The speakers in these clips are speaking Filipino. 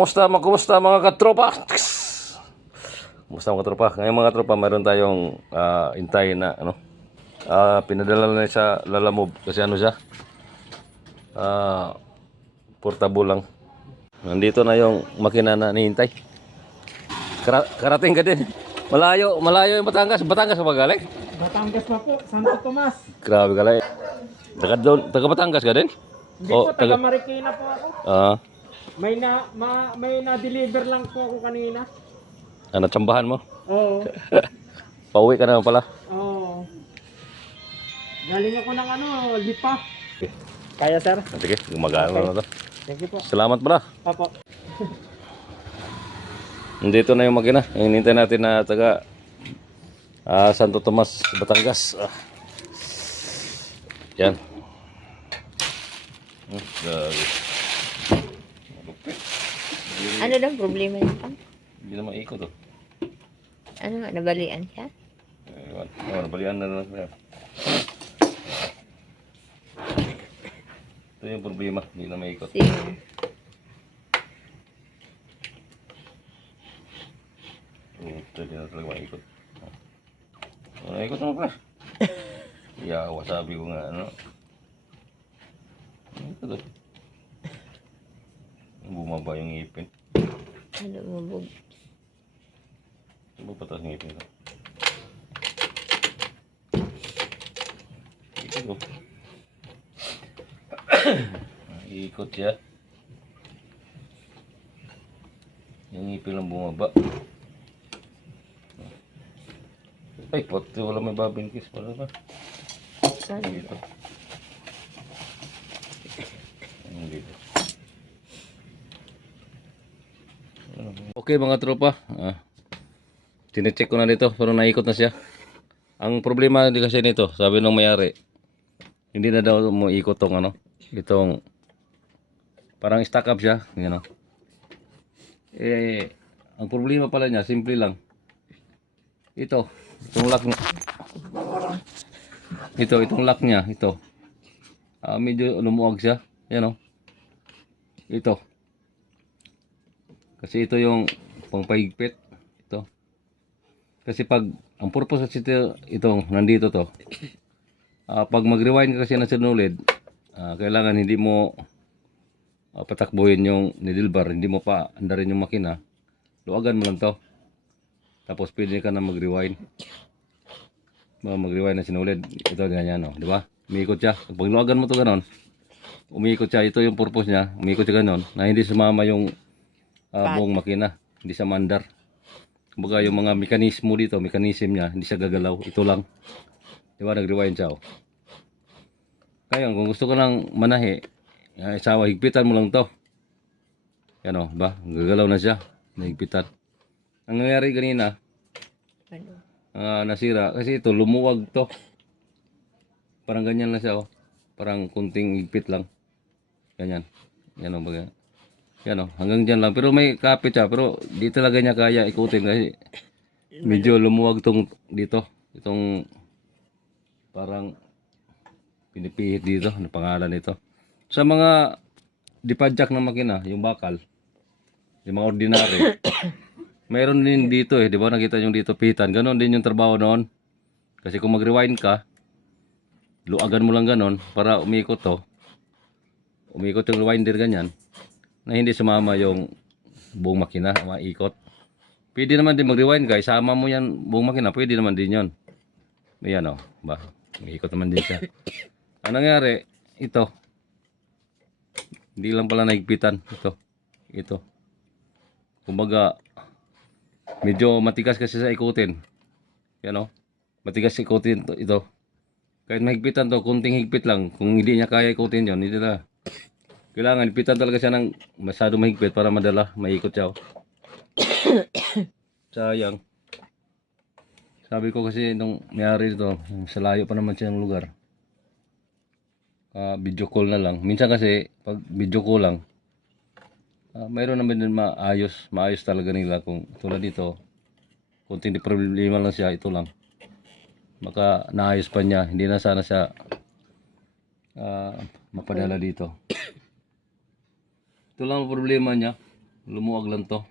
Kumusta mga katropa? Kumusta mga katropa? Ngayon mga katropa, mayroon tayong intay na pinadala na sa Lalamove kasi ano siya? Portable lang. Nandito na yung makina na nihintay. Karating ka din. Malayo yung Batangas. Batangas ka ba galing? Batangas pa po, Santo Tomas. Grabe ka lang. Taga Batangas ka din? Hindi po, taga Marikina po ako. Ah, May na-deliver lang po ako kanina. natsambahan mo? Oo. Pauwi ka na pala. Oo. Galing ako ng Lipa. Kaya sir? Sige, gumagana na to. Thank you po. Salamat pala. Papo. Nandito na yung makina. Hinintay natin na taga Santo Tomas, Batangas. Yan. Grabe. Ano daw problema niya? Hindi na maikot oh. Ano nga, nabalian siya? Ewan. Nabalian na lang. Ito yung problema. Hindi na maikot. Sino? Ito din na talaga maikot. Maikot naman pala. Yawa, sabi ko nga ano. Ito to. Bumaba yung ngipin. Ano mabog? Ito ba patas ngipin ko? Ito ko. Ikot siya. Yung ngipin lang bumaba. Ay, pati wala may babinkis pala ba? Ano? Dito. Dito. Okay mga tropa, tinecheck ko na dito pero naikot na siya. Ang problema hindi kasi nito, sabi nung may-ari, hindi na daw mo ikot tong itong parang stack up siya, ang problema pala niya, simple lang. Itong lock niya. Itong lock niya, medyo lumuwag siya, Ito. Kasi ito yung pangpahigpit. Ito. Kasi ang purpose kasi itong nandito to. Pag mag-rewind ka kasi na sinulid, kailangan hindi mo patakbuhin yung needle bar, hindi mo pa andarin yung makina. Luwagan mo lang to. Tapos pwede ka na mag-rewind. Mag-rewind na sinulid. Ito ganyan, di ba? Umiikot siya. Pag luwagan mo to ganon, umiikot siya. Ito yung purpose niya. Umiikot siya ganon na hindi sumama yung buong makina, hindi siya mandar. Kumbaga yung mga mekanismo dito, mechanism niya, hindi siya gagalaw. Ito lang. Di ba, nag-rewind siya. Kaya kung gusto ko lang manahi, isawa, higpitan mo lang to. Yan ba? Gagalaw na siya. Nahigpitan. Ang nangyari kanina, Ano? nasira. Kasi ito, lumuwag to. Parang ganyan lang siya. Parang kunting higpit lang. Ganyan. Yan baga. Yan hanggang dyan lang. Pero may kapit siya. Pero di talaga niya kaya ikutin kasi medyo lumuwag dito. Itong parang pinipihit dito. Ano pangalan nito? Sa mga dipadjak ng makina, yung bakal, yung mga ordinary, mayroon din dito di ba nakita yung dito pihitan. Ganon din yung trabaho noon. Kasi kung mag-rewind ka, luagan mo lang ganon para umikot to. Umikot yung rewinder ganyan. Na hindi sumama yung buong makina, maikot. Pwede naman din mag-rewind guys, sama mo yan buong makina, pwede naman din yon. Ayan ba? Maikot naman din siya. Ang nangyari, ito. Hindi lang pala naigpitan. Ito. Kumbaga, medyo matigas kasi sa ikutin. Matigas ikutin ito. Kahit mahigpitan to, kunting higpit lang. Kung hindi niya kaya ikutin yon, hindi na. Kailangan ipitan talaga siya ng masyado mahigpit para madala, maikot siya. Sayang. Sabi ko kasi nung may-ari dito, sa layo pa naman siya ng lugar. Video call na lang. Minsan kasi pag video call lang, mayroon naman din maayos talaga nila kung tulad dito. Kunting problema lang siya, ito lang. Baka naayos pa niya, hindi na sana siya mapadala dito. Ito lang ang problema niya. lumuwag lang to.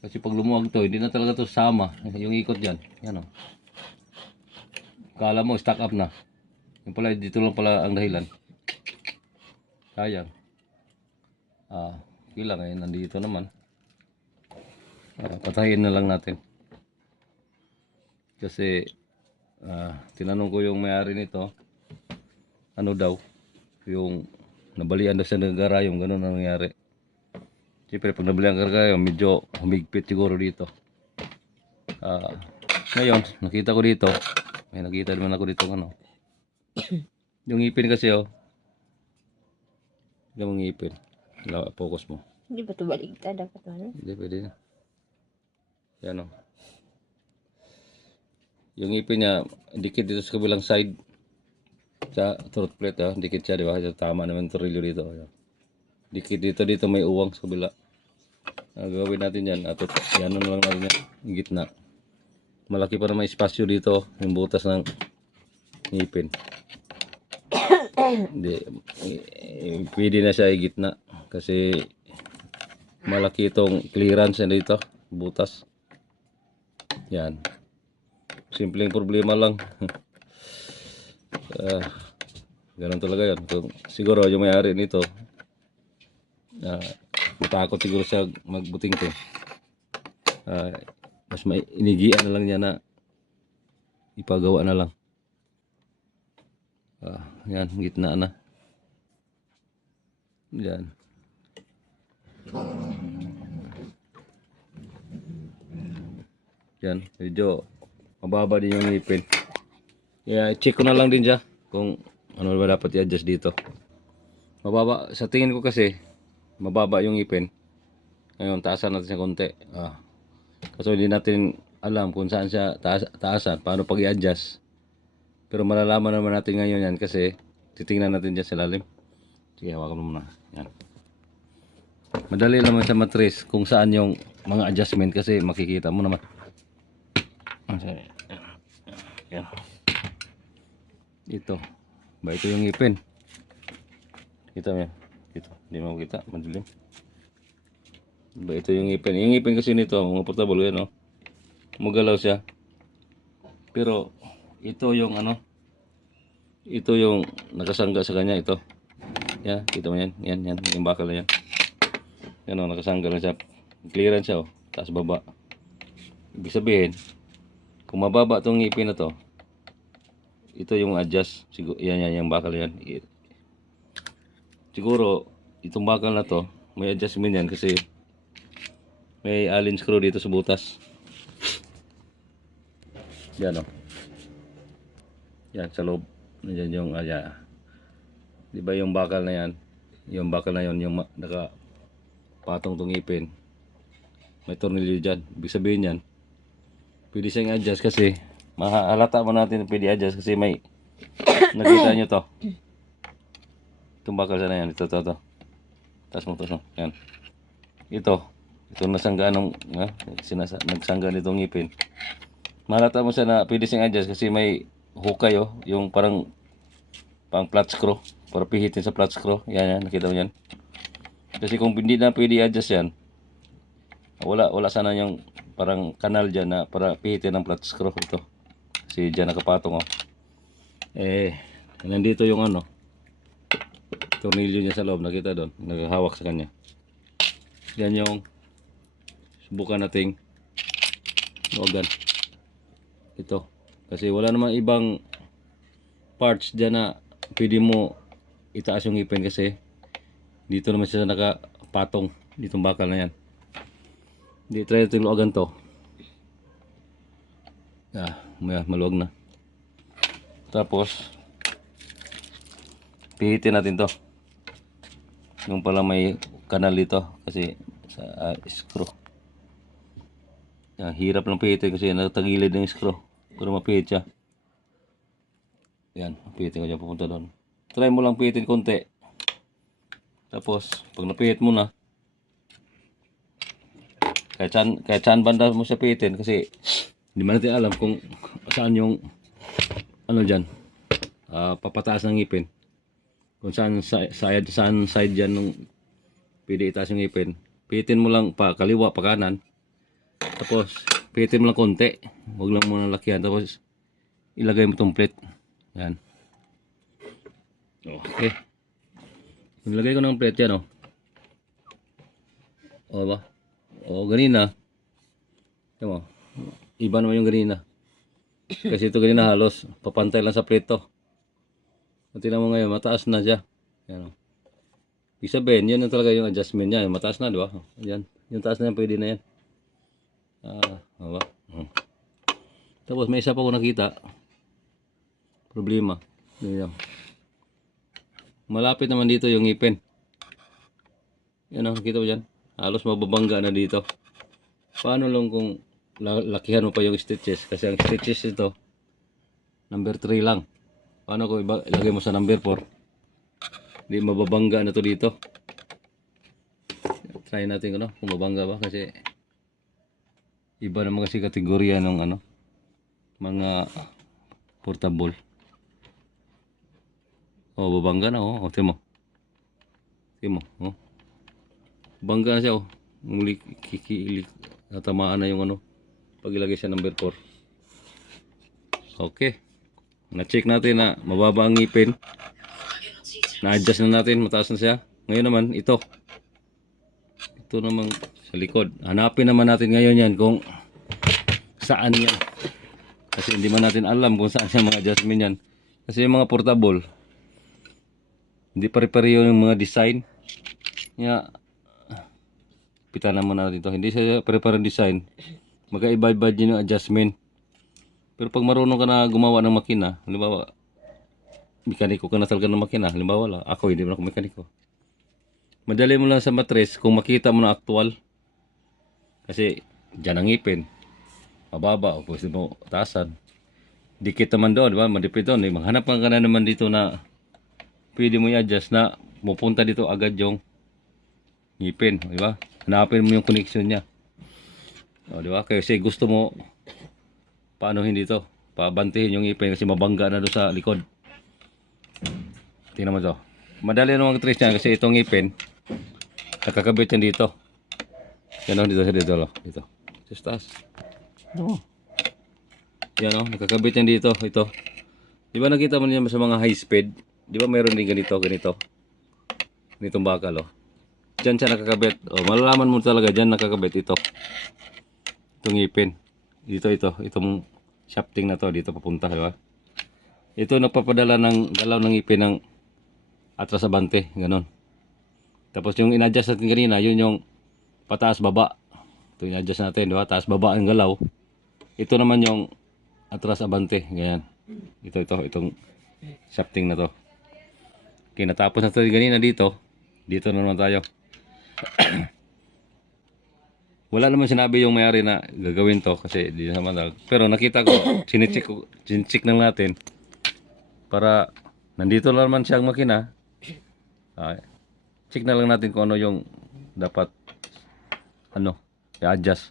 Kasi pag lumuwag to, hindi na talaga to sama. Yung ikot dyan. Yan o. Kala mo, stack up na. Yung pala, dito lang pala ang dahilan. Sayang. Okay lang eh. Nandito naman. Patayin na lang natin. Kasi, tinanong ko yung may-ari nito. Ano daw? Yung nabalian daw siya ng garayong. Ganun ang nangyari. Siyempre, pag nabalian ng garayong, medyo humigpit siguro dito. Ngayon, nakita ko dito. May nakita naman ako dito ano. Yung ngipin kasi oh. Yung ngipin. Focus mo. Hindi ba ito baligtad? Dapat ano? Hindi, pwede na. Yan oh. Yung ngipin niya, dikit dito sa kabilang side. Sa throat plate oh. Dikit siya, di ba? Tama naman yung torilyo dito. Dikit dito may uwang sa kabila. Gagawin natin yan. At yan na lang natin yan. Yung gitna. Malaki pa naman espasyo dito. Yung butas ng ngipin. Hindi. Pwede na siya i-gitna. Kasi malaki itong clearance na dito. Butas. Yan. Simpleng problema lang. Ganun talaga yan. Siguro yung may-ari nito, matakot siguro siya magbuting to. Mas may inigian na lang niya na ipagawa na lang. Yan, gitna na. Yan. Yan, medyo mababa din yung ngipin. Kaya check ko na lang din siya kung ano ba dapat i-adjust dito. Mababa, sa tingin ko kasi mababa yung ngipin. Ngayon, taasan natin siya konti. Kasi hindi natin alam kung saan siya taasan, paano pag i-adjust. Pero malalaman naman natin ngayon yan kasi titingnan natin dyan sa lalim. Sige, hawakan mo muna. Yan. Madali naman sa matris kung saan yung mga adjustment kasi makikita mo naman. Yan. Ito. Ba ito yung ngipin. Kita mo yan. Ito. Hindi mo makita. Madilim. Ba ito yung ngipin. Yung ngipin kasi nito, mga portable yan, no? Magalaw siya. Pero ito yung ano? Ito yung nakasangga sa kanya, ito. Yan, kita mo yan. Yan, yung bakal na yan. Yan o, nakasangga na siya. Clearance siya o. Taas baba. Ibig sabihin, kung mababa itong ngipin na to, ito yung adjust. Siguro, yan, yung bakal yan. Siguro, itong bakal na to, may adjustment yan kasi may allen screw dito sa butas. Yan o. Yan, sa loob. Nandiyan yung, di ba yung bakal na yan? Yung bakal na yon yung nakapatong tong ngipin. May tornilyo dyan. Ibig sabihin yan, pwede siyang adjust kasi mahalata mo natin pwede adjust kasi may nakita nyo to. Itong bakal sana yan. Ito. Taas mo. Yan. Ito nasanggaan ng nagsanggaan itong ngipin. Mahalata mo siya na pwede siyang adjust kasi may hukay oh, yung parang pang flat screw para pihitin sa flat screw. Yan, nakita mo yan. Kasi kung hindi na pwede adjust yan, wala sana yung parang kanal dyan na para pihitin ng flat screw ito. Kasi dyan nakapatong oh. Nandito yung ano, tornilyo niya sa loob, nakita doon, nagahawak sa kanya. Yan yung subukan nating luwagan. Ito. Kasi wala namang ibang parts dyan na pwede mo itaas yung ngipin kasi dito naman siya nakapatong ditong bakal na yan. Hindi, try natin luwagan to. Maluwag na. Tapos pihitin natin to. Yung pala may kanal dito kasi sa screw. Hirap lang pihitin kasi natagilid ng screw. Pero mapihit siya. Yan, pihitin ko dyan, pupunta doon. Try mo lang pihitin konti. Tapos, pag napihit mo na, kahit saan banda mo siya pihitin kasi hindi man natin alam kung saan yung ano dyan, papataas ng ngipin. Kung saan side dyan nung pwede itaas yung ngipin. Pihitin mo lang pa kaliwa, pa kanan. Tapos, pihitin mo lang konti. Huwag lang muna lakihan. Tapos, ilagay mo tong plate. Yan. Okay. Nilagay ko ng plate yan, oh. O ba? O, ganina. Ito mo. Iba naman yung ganina. Kasi ito ganina halos papantay lang sa plate to. Tingnan mo ngayon, mataas na siya. Yan, oh. Ibig sabihin, yun yung talaga yung adjustment niya. Mataas na, di ba? Yan. Yung taas na yan, pwede na yan. Diba? Tapos may isa pa ko nakita. Problema. Yan. Malapit naman dito yung ngipin. Yan o, nakita mo dyan. Halos mababangga na dito. Paano lang kung lakihan mo pa yung stitches? Kasi ang stitches ito, number 3 lang. Paano kung ilagay mo sa number 4? Hindi mababangga na to dito. Try natin kung mabangga ba, kasi iba naman kasi kategorya ng mga portable. Babangga na, tingnan mo. Tingnan mo, bangga na siya, muli natamaan na yung pag ilagay siya number 4. Okay. Na-check natin na mababa ang ngipin. Na-adjust na natin, mataas na siya. Ngayon naman, ito naman sa likod. Hanapin naman natin ngayon yan kung saan yan. Kasi hindi man natin alam kung saan yung mga adjustment yan. Kasi yung mga portable, hindi pare-pareho yung mga design. Kaya, pitan naman natin ito. Hindi siya pare-pareho design. Magkaiba-iba din yung adjustment. Pero pag marunong ka na gumawa ng makina, halimbawa, mekaniko ka na talaga ng makina, halimbawa lang, ako hindi mo ako mekaniko. Madali mo lang sa matres kung makita mo na aktual. Kasi dyan ang ngipin, mababa o pwede mo taasan. Dikit naman doon, diba? Madipit doon. Maghanap ka na naman dito na pwede mo i-adjust na pupunta dito agad yung ngipin, diba? Hanapin mo yung connection niya. Diba? Kasi gusto mo paano hindi to pabantihin yung ngipin kasi mabangga na doon sa likod. Tingnan mo to. Madali namang trace niya kasi itong ngipin nakakabit yan dito. Yan o, dito. Dito. Sa taas. Yan o, nakakabit yan dito. Ito. Di ba nakita mo niya sa mga high speed? Di ba mayroon din ganito. Ganitong bakal o. Diyan siya nakakabit. O, malalaman mo talaga diyan nakakabit ito. Itong ngipin. Dito. Itong shafting na to. Dito papunta. Di ba? Ito nagpapadala ng galaw ng ngipin ng atras abante. Ganon. Tapos yung in-adjust natin kanina, yun yung pataas baba. Ito in-adjust natin, di ba? Taas baba ang galaw. Ito naman yung atras abante, ganyan. Itong shafting na to. Okay, natapos na ito kanina dito. Dito na naman tayo. Wala naman sinabi yung may-ari na gagawin to kasi di naman talaga. Pero nakita ko, sinecheck lang natin para nandito lang naman siyang makina. Check na lang natin kung ano yung dapat i-adjust.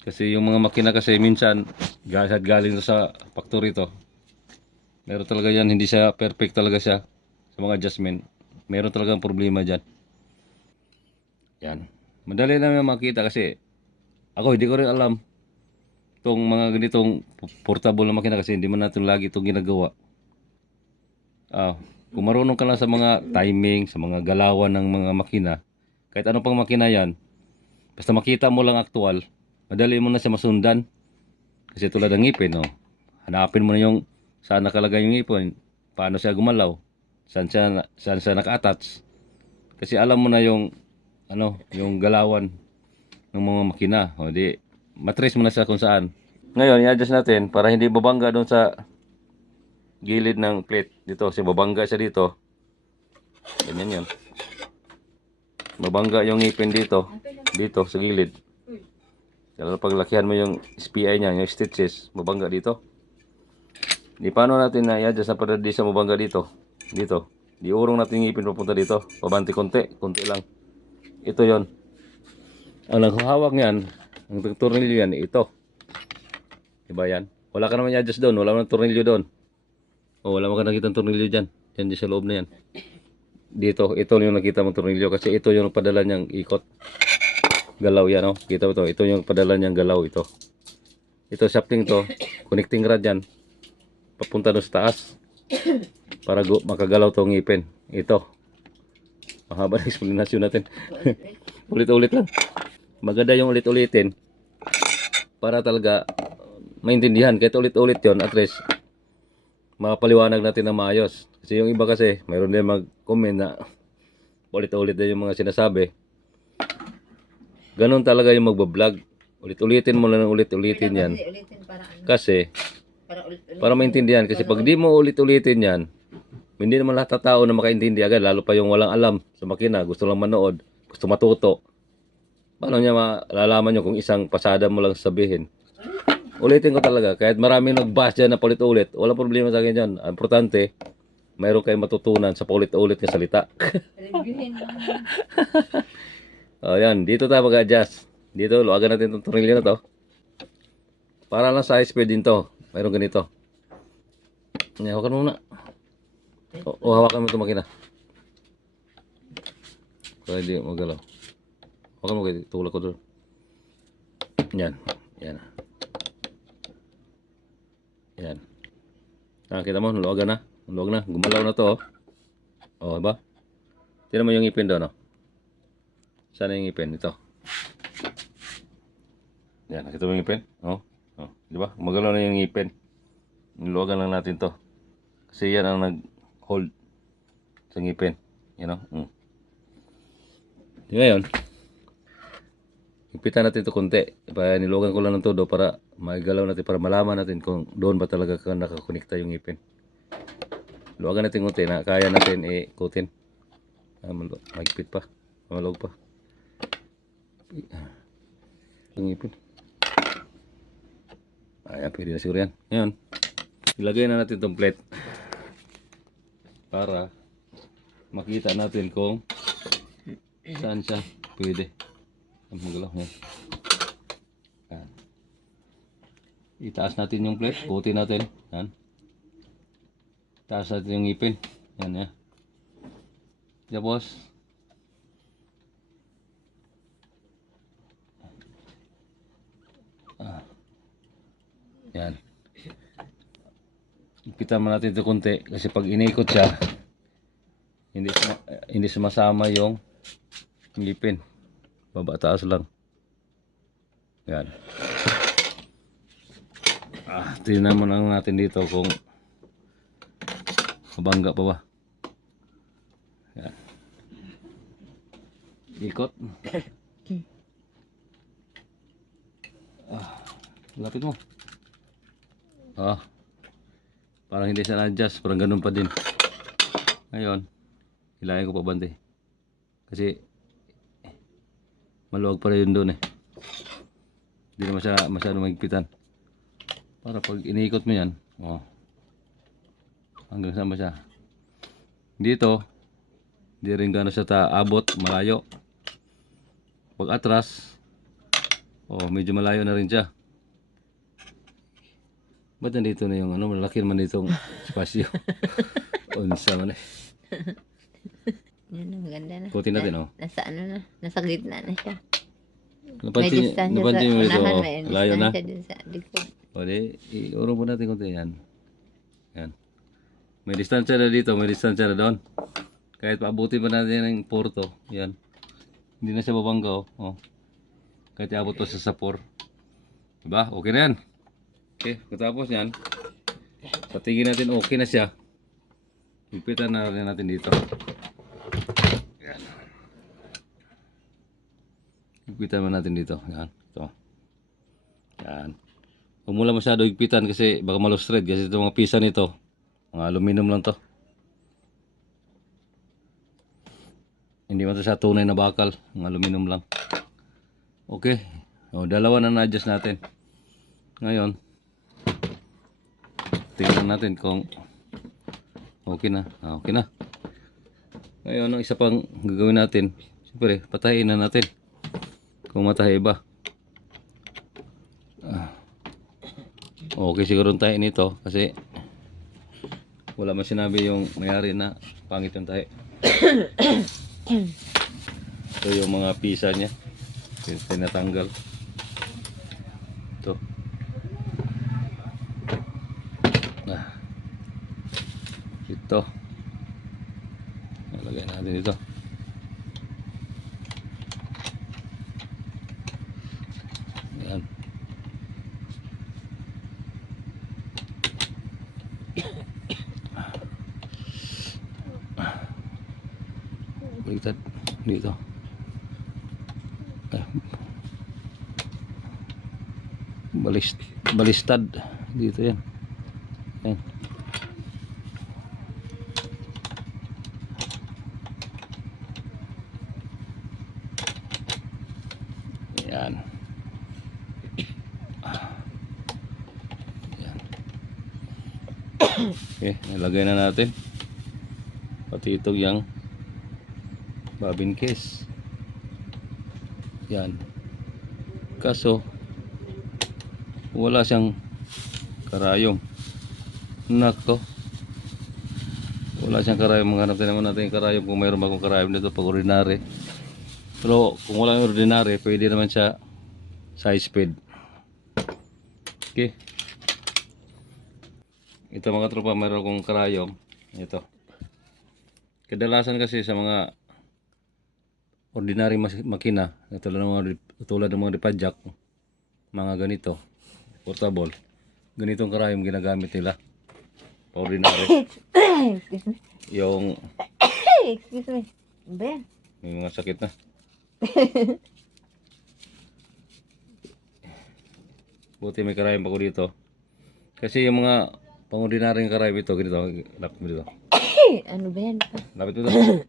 Kasi yung mga makina kasi minsan galing sa factory to. Meron talaga yan, hindi siya perfect talaga siya sa mga adjustment. Meron talagang problema dyan. Yan. Madali lang yung makita kasi ako hindi ko rin alam itong mga ganitong portable na makina kasi hindi man natin lagi itong ginagawa. Kung marunong ka lang sa mga timing, sa mga galawan ng mga makina, kahit ano pang makina yan, basta makita mo lang aktual, madali mo na siya masundan. Kasi tulad ng ngipin, hanapin mo na yung saan nakalagay yung ngipin, paano siya gumalaw, saan siya naka-attach. Kasi alam mo na yung yung galawan ng mga makina. Di matrace mo na siya kung saan. Ngayon, i-adjust natin para hindi babangga doon sa gilid ng plate dito. Kasi babangga siya dito. Ganyan yun. Babangga yung ngipin dito sa gilid. Lalo pag lakihan mo yung SPI niya, yung stitches, babangga dito. Di paano natin na i-adjust na para di siya mabangga dito. Di urong natin yung ngipin papunta dito. Pabanti konti lang. Ito yon. Ang naghahawak niyan, ang tornilyo yan, ito. Diba yan? Wala ka naman i-adjust doon, wala naman tornilyo doon. Wala mo ka nakita ng tornilyo dyan. Yan sa loob na yan. dito, ito yung nakita mong tornilyo kasi ito yung padala niyang ikot. Galaw yan, oh. Kita mo to, ito yung padala niyang galaw ito. Ito shafting to, connecting rod yan. Papunta doon sa taas. Para makagalaw tong ngipin. Ito. Mahaba na explanation natin. Ulit-ulit lang. Maganda yung ulit-ulitin. Para talaga maintindihan. Kahit ulit-ulit yun, at least makapaliwanag natin na maayos. Kasi yung iba kasi, mayroon din mag-comment na ulit-ulit din yung mga sinasabi. Ganun talaga yung magbablog. Ulit-ulitin mo lang ng ulit-ulitin yan. Ulitin para ano? Kasi, Para ulit-ulit. para maintindihan. Kasi pag di mo ulit-ulitin yan, hindi naman lahat ng tao na makaintindi agad. Lalo pa yung walang alam sa makina. Gusto lang manood. Gusto matuto. Paano niya malalaman nyo kung isang pasada mo lang sabihin? Ulitin ko talaga. Kahit marami nag-bash dyan na paulit-ulit, walang problema sa akin dyan. Ang importante, mayroon kayong matutunan sa paulit-ulit na salita. Reviewin mo. O yan, dito tayo mag-adjust. Dito, luwagan natin itong tornilyo na to. Para lang sa high speed din to. Mayroon ganito. Hawakan mo muna. O hawakan mo itong makina. Kaya hindi magalaw. Hawakan mo kayo, tulak ko doon. Yan. Yan. Yan. Kita mo, luwagan na. Luwag na. Gumalaw na to. O, diba? Tignan mo yung ngipin doon, no? Sana yung ngipin? Ito. Yan, nakita mo yung ngipin? O. Diba? Gumagalaw na yung ngipin. Luwagan lang natin to. Kasi yan ang nag-hold sa ngipin. Yan, o. Ngayon, ipitan natin ito konti. Niluwagan ko lang ng todo para magalaw natin, para malaman natin kung doon ba talaga nakakonekta yung ngipin. Luwagan natin konti na kaya natin ikutin. Magpit pa. Malog pa. Ang ngipin. Ayan, pwede na siguro yan. Ngayon, ilagay na natin itong plate para makita natin kung saan siya pwede. Ang magalaw yan. Yan. Itaas natin yung plate, puti natin. Yan. Itaas natin yung ngipin. Yan, yan. Tapos, yan. Ipitan mo natin ito konti kasi pag inikot siya, hindi sumasama yung ngipin. Baba taas lang. Yan. Tingnan mo lang natin dito kung mabangga pa ba. Yan. Ikot. Lapit mo. Parang hindi siya na-adjust. Parang ganun pa din. Ngayon, hilahin ko pa bante. Kasi maluwag pa rin doon eh. Hindi naman siya masyadong magpitan. Para pag iniikot mo yan, hanggang saan ba siya? Dito, hindi rin gano'n siya abot, malayo. Pag atras, medyo malayo na rin siya. Ba't nandito na yung malaki naman ditong spasyo? Unsa man eh. Yan, ang ganda na. Kutin natin, Nasa ano na, nasa gitna na siya. May Napansin distansya sa mo ito, unahan, may layo na. distansya din sa likod. O di, iurong po natin konti yan. Yan. May distansya na dito, may distansya na doon. Kahit paabutin pa natin ng porto, yan. Hindi na siya babangga, Kahit iabot to sa sapor. Diba? Okay na yan. Okay, katapos yan, patingin natin okay na siya. Higpitan na rin natin dito. Yan. Higpitan mo natin dito. Yan. Ito. Yan. Huwag mo lang masyado higpitan kasi baka malustred. Kasi itong mga pisa nito, mga aluminum lang to. Hindi man ito sa tunay na bakal. Mga aluminum lang. Okay. Dalawa na na-adjust natin. Ngayon, tingnan natin kung okay na. Okay na. Ngayon, ang isa pang gagawin natin, siyempre, patayin na natin. Kung matahi ba. Okay siguro tayo nito kasi wala man sinabi yung mayari na pangit yung tahi. Ito yung mga pisa niya. Tinatanggal. Ito. Ito. Lagay natin ito. Ayan. Baliktad dito. Balistad dito yan. Ayan. Ayan. Ayan. Okay, nilagay na natin. Pati ito yung bobbin case. Yan. Kaso wala siyang karayom. Nako. Wala siyang karayom. Maghanap din naman natin yung karayom kung mayroon ba akong karayom dito pag ordinary. Pero kung wala yung ordinary, pwede naman siya sa high speed. Okay. Ito mga tropa, mayroon akong karayom. Ito. Kadalasan kasi sa mga ordinary makina, tulad ng mga ripadjak, mga ganito, portable, ganitong karayom ginagamit nila. Ordinary. Excuse me. Yung Excuse me. Ben. may mga sakit na. Buti may karayom ako dito. Kasi yung mga pang-ordinaryong karayom ito, ganito, lapit mo dito. Ano ba yan? Lapit mo dito.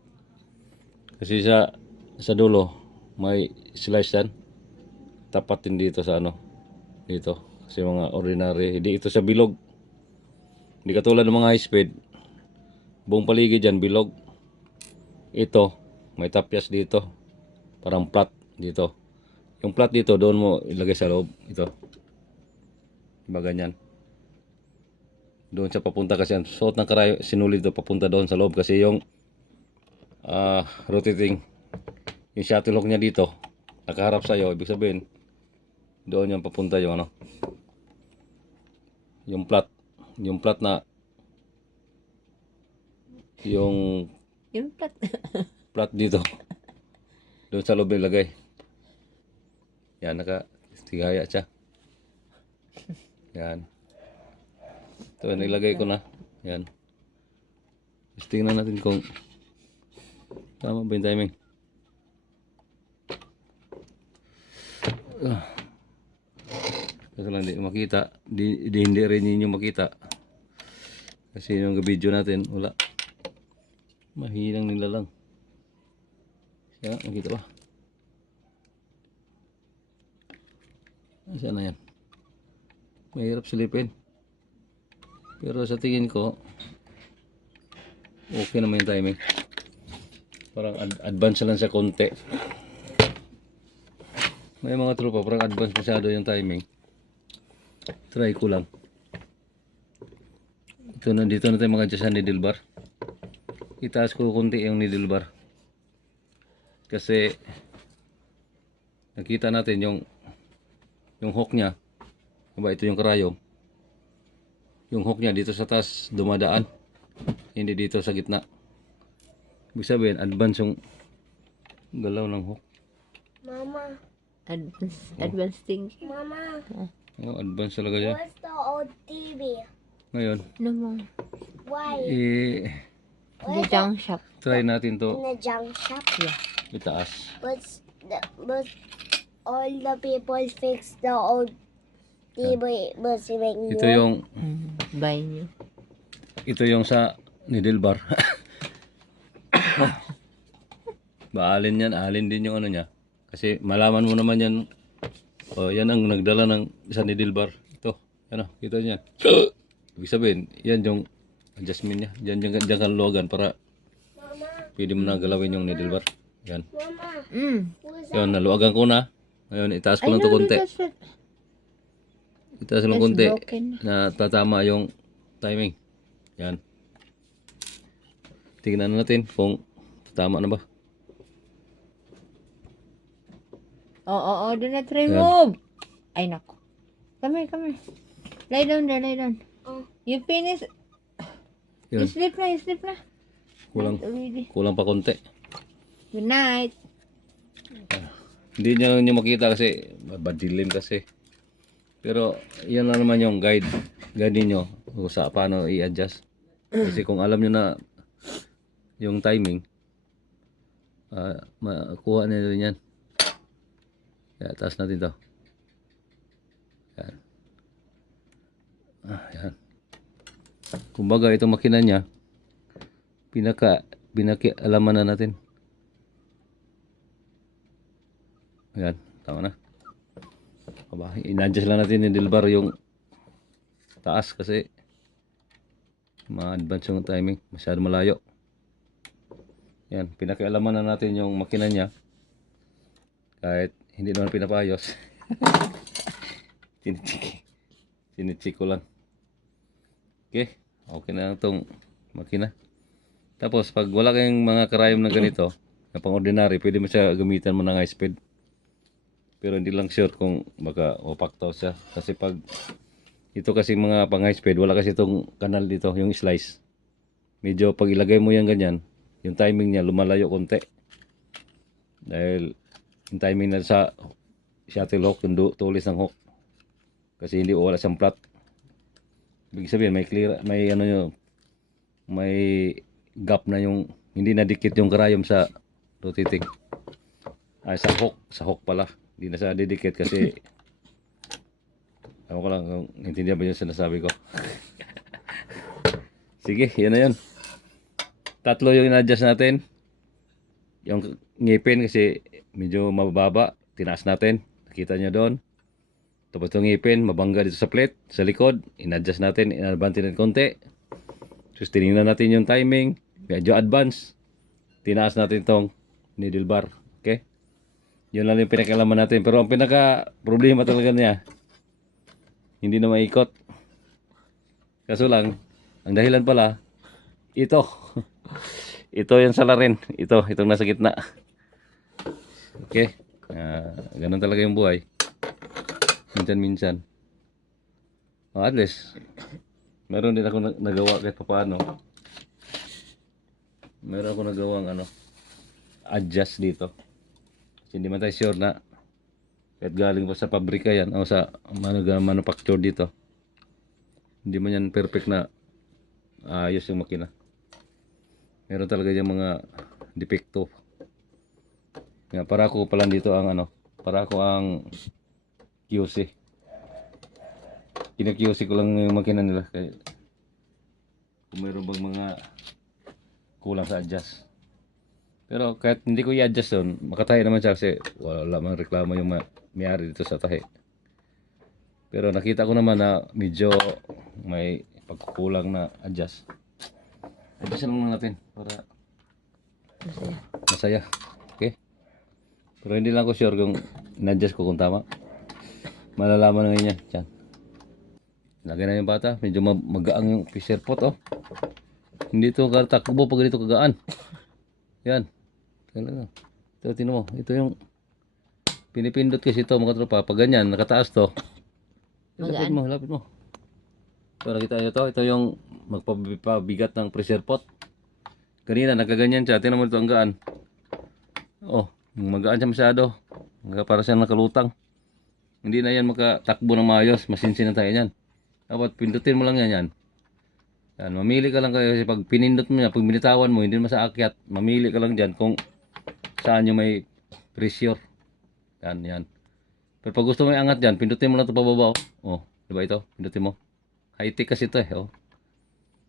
Kasi sa dulo, may slice yan. Tapat din dito sa ano, dito. Kasi mga ordinary, hindi ito sa bilog. Hindi katulad ng mga high speed. Buong paligid dyan, bilog. Ito, may tapyas dito. Parang plat dito. Yung plat dito, doon mo ilagay sa loob. Ito. Diba ganyan? Doon siya papunta kasi ang suot ng karayo, sinulid ito papunta doon sa loob. Kasi yung rotating, yung shuttle hook niya dito, nakaharap sa'yo. Ibig sabihin, doon yung papunta yung ano. Yung plat na yung Yung plat. plat dito doon sa loob ilagay. Yan, naka-tigaya siya. Yan. Ito, nilagay ko na. Yan. Tingnan natin kung tama ba yung timing. Kasi lang hindi makita. Hindi rin ninyo makita. Kasi yung video natin, wala. Mahinang nila lang. Kaya, nakita ba? Saan na yan? Mahirap silipin. Pero sa tingin ko, okay naman yung timing. Parang advance lang sa konti. May mga tropa, parang advance masyado yung timing. Try ko lang. Ito na, dito na tayo mag-adjust sa needle bar. Itaas ko konti yung needle bar. Kasi nakita natin yung hook niya. Diba, ito yung karayom. Yung hook niya dito sa taas dumadaan. Hindi dito sa gitna. Ibig sabihin, advance yung galaw ng hook. Mama, Advanced thing. Mama, Oh, advance talaga siya. where's the old TV? Ngayon, Ano mo? Why? The junk shop. try natin In to the junk shop? Yeah. itaas. But all the people fix the old TV, but they make new. Ito yung Buy nyo. sa needle bar. Baalin yan, alin din yung ano niya. Kasi malaman mo naman yan. Oh, yan ang nagdala ng sa needle bar. Ito, ano, kita niya. Ibig sabihin, yan yung adjustment niya. Diyan kan logan para Mama, pwede mo na galawin yung needle bar. Yan. Mama, who's Yan, naluwagan ko na. Ngayon, itaas ko lang to konti. Itaas lang konti broken. na tatama yung timing. Yan. Tingnan natin kung Tama na ba? Oo, do not remove. Ay, nako. Come here, come here. Lie down there, lie down. Oh. You finish. You Yan. sleep na, you sleep na. Kulang, Night already. kulang pa konti. Good night. Hindi nyo makita kasi madilim kasi. Pero yan lang naman yung guide ninyo kung sa paano i-adjust. Kasi kung alam nyo na yung timing, makuha nyo rin yan. Kaya taas natin to. Yan. Yan. Kumbaga itong makina niya, alaman na natin. Yan, tama na. Aba, in-adjust lang natin yung dilbar yung taas kasi ma-advance yung timing, masyado malayo. Yan, pinakialaman na natin yung makina niya kahit hindi naman pinapayos. Sinitsik ko lang. Okay, okay na lang itong makina. Tapos pag wala kayong mga karayom na ganito na pang ordinary, pwede mo siya gamitan mo ng high speed. Pero hindi lang sure kung baka mapaktaw siya. Kasi pag ito kasi mga pang high speed, wala kasi itong kanal dito, yung slice. Medyo pag ilagay mo yan ganyan, yung timing niya lumalayo konti. Dahil yung timing na sa shuttle hook, yung tulis ng hook. Kasi hindi wala siyang flat. Ibig sabihin may clear, may ano yun, may gap na yung hindi nadikit yung karayom sa rotating. Ay sa hook pala. Hindi na siya didikit kasi ewan ko lang kung intindihan ba yung sinasabi ko. Sige, yan na yun. Tatlo yung in-adjust natin. Yung ngipin kasi medyo mababa, tinaas natin. Nakita nyo doon. Tapos itong ngipin, mabangga dito sa plate, sa likod. In-adjust natin, in-advance natin konti. Tapos tinignan natin yung timing. Medyo advance. Tinaas natin itong needle bar. Okay? Yun lang yung pinakalaman natin. Pero ang pinaka problema talaga niya, hindi na maikot. Kaso lang, ang dahilan pala, ito. Ito yung salarin. Itong nasa gitna. Okay? Ganun talaga yung buhay. Minsan-minsan. At least, meron din ako nagawa kahit paano. Meron ako nagawang adjust dito. Kasi hindi man tayo sure na kahit galing pa sa pabrika yan o sa manufacture dito, hindi man yan perfect na ayos yung makina. Meron talaga yung mga depekto. Nga, para ako pala dito ang para ako ang QC. Kina-QC ko lang yung makina nila kaya kung meron bang mga kulang sa adjust. Pero kahit hindi ko i-adjust doon, makatahi naman siya kasi wala mang reklamo yung may-ari dito sa tahi. Pero nakita ko naman na medyo may pagkukulang na adjust. Adjust lang natin para masaya. Okay? Pero hindi lang ko sure kung in-adjust ko kung tama. Malalaman ngayon yan. Diyan. Lagay na yung bata. Medyo magaang yung fisher pot, oh. Hindi ito takbo pag ganito kagaan. Yan. Ito, tinan mo. Ito yung pinipindot kasi ito mga tropa. Pag ganyan, nakataas to. Lapit mo. Ito, nakita nyo to. Ito yung magpabigat ng pressure pot. Kanina, nagkaganyan siya. Tinan mo ito ang gaan. Oh, magaan siya masyado. Para siya nakalutang. Hindi na yan makatakbo ng maayos. Masinsin na tayo yan. Dapat pindutin mo lang yan. Yan, mamili ka lang kayo kasi pag pinindot mo niya, pag binitawan mo, hindi naman sa akyat, mamili ka lang dyan kung saan yung may pressure. Yan. Pero pag gusto mo iangat dyan, pindutin mo lang ito pababa. Oh, diba ito? Pindutin mo. High-tech kasi ito eh. Oh.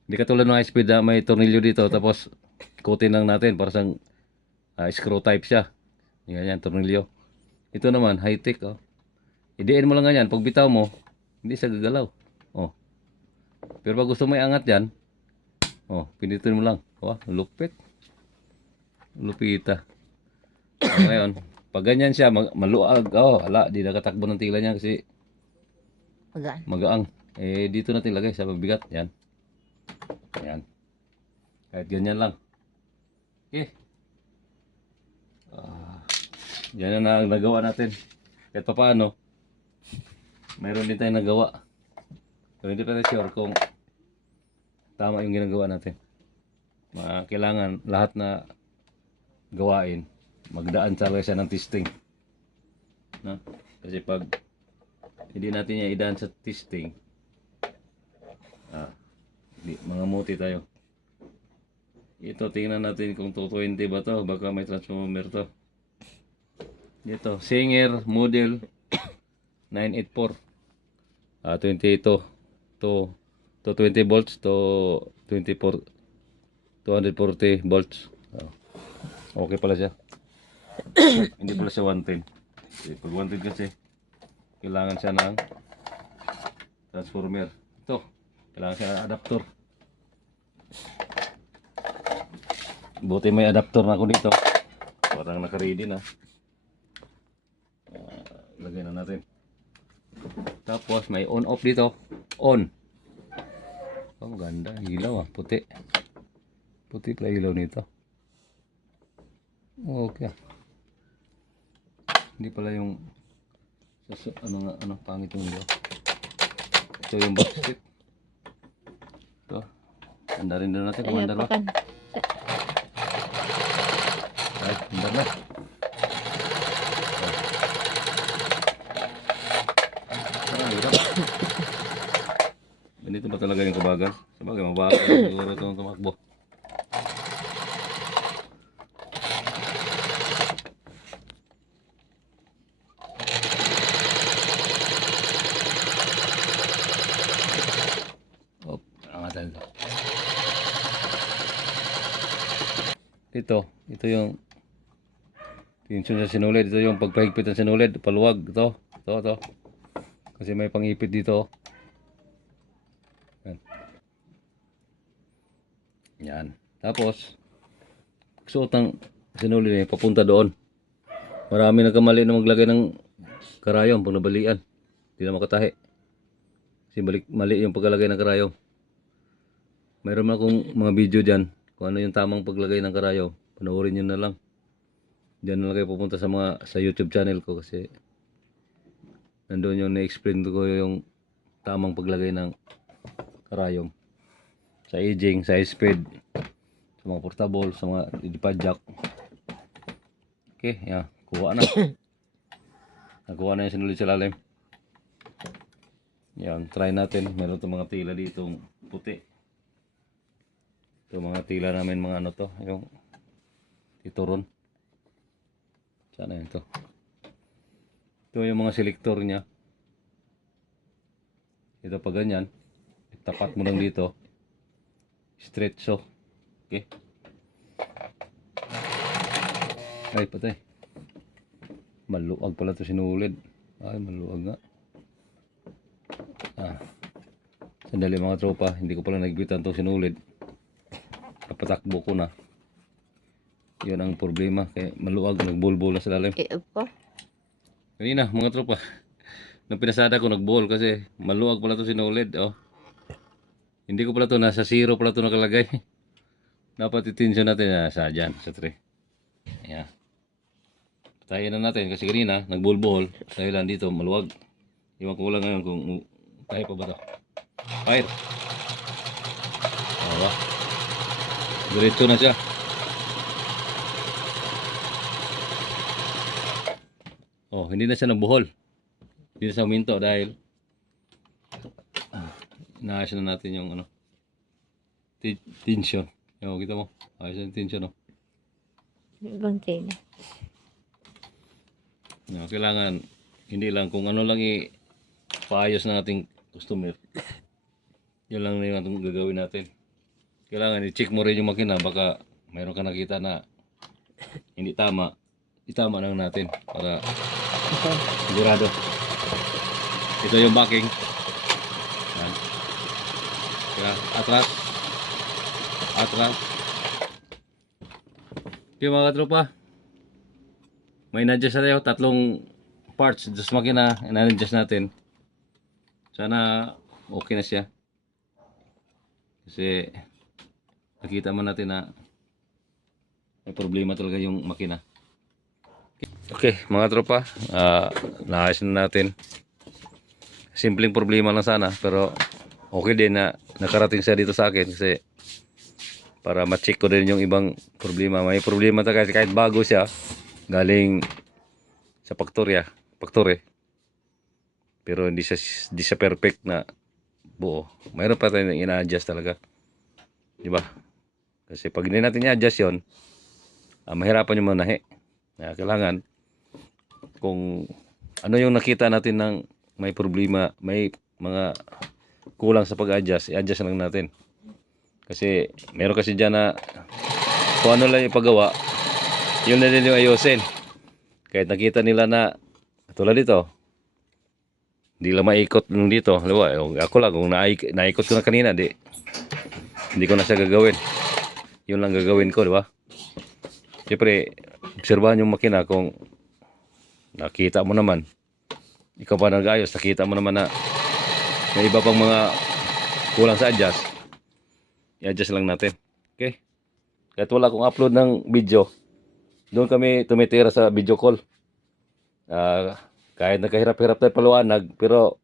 Hindi katulad ng high speed na may tornilyo dito, tapos ikutin lang natin para sang screw type siya. Yan, tornilyo. Ito naman, high-tech. Oh. Idiin mo lang ganyan. Pag bitaw mo, hindi siya gagalaw. Oh. Pero pag gusto mo iangat yan, oh, pindutin mo lang. Oh, lupit. Lupita. Ngayon, pag ganyan siya, maluag. Oh, hala, di nakatakbo ng tila niya kasi magaang. Eh, dito natin lagay sa mabigat. Yan. Kahit ganyan lang. Okay. Yan na ang nagawa natin. Kahit pa paano, mayroon din tayong nagawa. So hindi pa tayo sure kung tama yung ginagawa natin. Kailangan lahat na gawain, magdaan talaga siya ng testing. No? Kasi pag hindi natin niya idaan sa testing, mga muti tayo. Ito, tingnan natin kung 220 ba to. Baka may transformer to. Ito, Singer model 984. 20 ito. To 20 volts to 24 240 volts. Okay pala siya. Hindi pala siya 110. Kasi pag 110 kasi kailangan siya ng transformer. Ito, kailangan siya ng adapter. Buti may adapter na ako dito. Parang naka-ready na. Lagay na natin. Tapos may on off dito. On. Oh, maganda. Ilaw ah. Puti. Puti pala ilaw nito. Okay. Hindi pala yung ano pangit yung ilaw. Ito yung basket. Ito. Handa rin doon natin. Kumanda ba? Ay, handa na. Ganito ba talaga yung kabagan? Sabagay, mabagal siguro itong tumakbo. Oh, angatan ito. Ito yung tension sa sinulid. Ito yung pagpahigpit ng sinulid. Paluwag. Ito. Kasi may pangipit dito. Yan. Tapos, suot ng sinulid niya, papunta doon. Marami nagkamali na maglagay ng karayom pag nabalian. Hindi na makatahi. Kasi mali yung pagkalagay ng karayom. Mayroon akong mga video dyan kung ano yung tamang paglagay ng karayom. Panoorin nyo na lang. Diyan na lang kayo pupunta sa YouTube channel ko kasi nandoon yung na-explain ko yung tamang paglagay ng karayom. Sa aging, sa speed, sa mga portable, sa mga dipadjak. Okay, yan. Kuha na. Nakuha na yung sinulid sa lalim. Yan, try natin. Meron itong mga tila dito puti. Ito mga tila namin, mga ano to, yung tituron. Sana yun to. Ito yung mga selector niya. Ito pa ganyan. Tapat mo lang dito. Straight so. Okay. Ay, patay. Maluwag pala ito sinulid. Ay, maluwag nga. Sandali mga tropa. Hindi ko pala nagbitan itong sinulid. Kapatakbo ko na. Yun ang problema. Kaya maluwag. Nagbulbol na sa lalim. Apa? Kanina, mga tropa. Nung pinasada ko, nagbol kasi maluwag pala ito sinulid. Oh. Hindi ko pala ito, nasa 0 pala ito nakalagay. Dapat itensyon natin sa dyan, sa 3. Ayan. Patayin na natin kasi kanina, nagbulbol. Dahil lang dito, maluwag. Iwan ko lang ngayon kung tayo pa ba ito. Fire! Awa. Diretso na siya. Oh, hindi na siya nabuhol. Hindi na siya huminto dahil naayos na natin yung ano tension. Yo, kita mo. Ayos yung tension, no. Ibang tela. No, kailangan hindi lang kung ano lang paayos ng ating customer. Yun lang yung atong gagawin natin. Kailangan i-check mo rin yung makina, baka mayroon ka nakita na hindi tama. Itama lang natin para sigurado. Ito yung backing. Yan. Kaya, atras. Okay mga katropa. May na-adjust na tayo. 3 parts sa makina. Na-adjust natin. Sana okay na siya. Kasi nakita man natin na may problema talaga yung makina. Okay, mga tropa, naayos na natin. Simpleng problema lang sana, pero okay din na nakarating siya dito sa akin kasi para ma-check ko din yung ibang problema. May problema talaga kahit bago siya, galing sa factory. Pero hindi siya perfect na buo. Mayroon pa tayong ina-adjust talaga. Di ba? Kasi pag hindi natin i-adjust yun, mahirapan yung manahe. Kailangan, kung ano yung nakita natin ng may problema, may mga kulang sa pag-adjust, i-adjust lang natin. Kasi meron kasi dyan na kung ano lang yung paggawa, yun na din yung ayusin. Kahit nakita nila na tulad dito, hindi lang maikot lang dito. Halimbawa, ako lang, kung naikot ko na kanina, hindi ko na siya gagawin. Yun lang gagawin ko, di ba? Siyempre, obserbahan yung makina kung nakita mo naman. Ikaw pa nag-ayos, nakita mo naman na may iba pang mga kulang sa adjust. I-adjust lang natin. Okay? Kahit wala akong upload ng video, doon kami tumitira sa video call. Kahit nakahirap-hirap tayo paliwanag, pero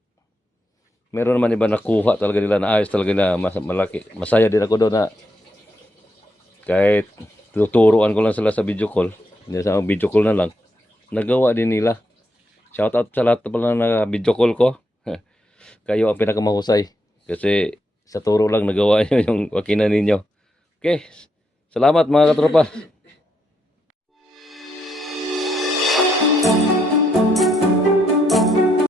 meron naman iba nakuha talaga nila, na ayos talaga na malaki. Masaya din ako doon na kahit tuturuan ko lang sila sa video call, hindi sa video call na lang, nagawa din nila. Shout out sa lahat pala na video call ko. Kayo ang pinakamahusay kasi sa turo lang nagawa nyo yung makina ninyo. Okay, salamat mga katropa.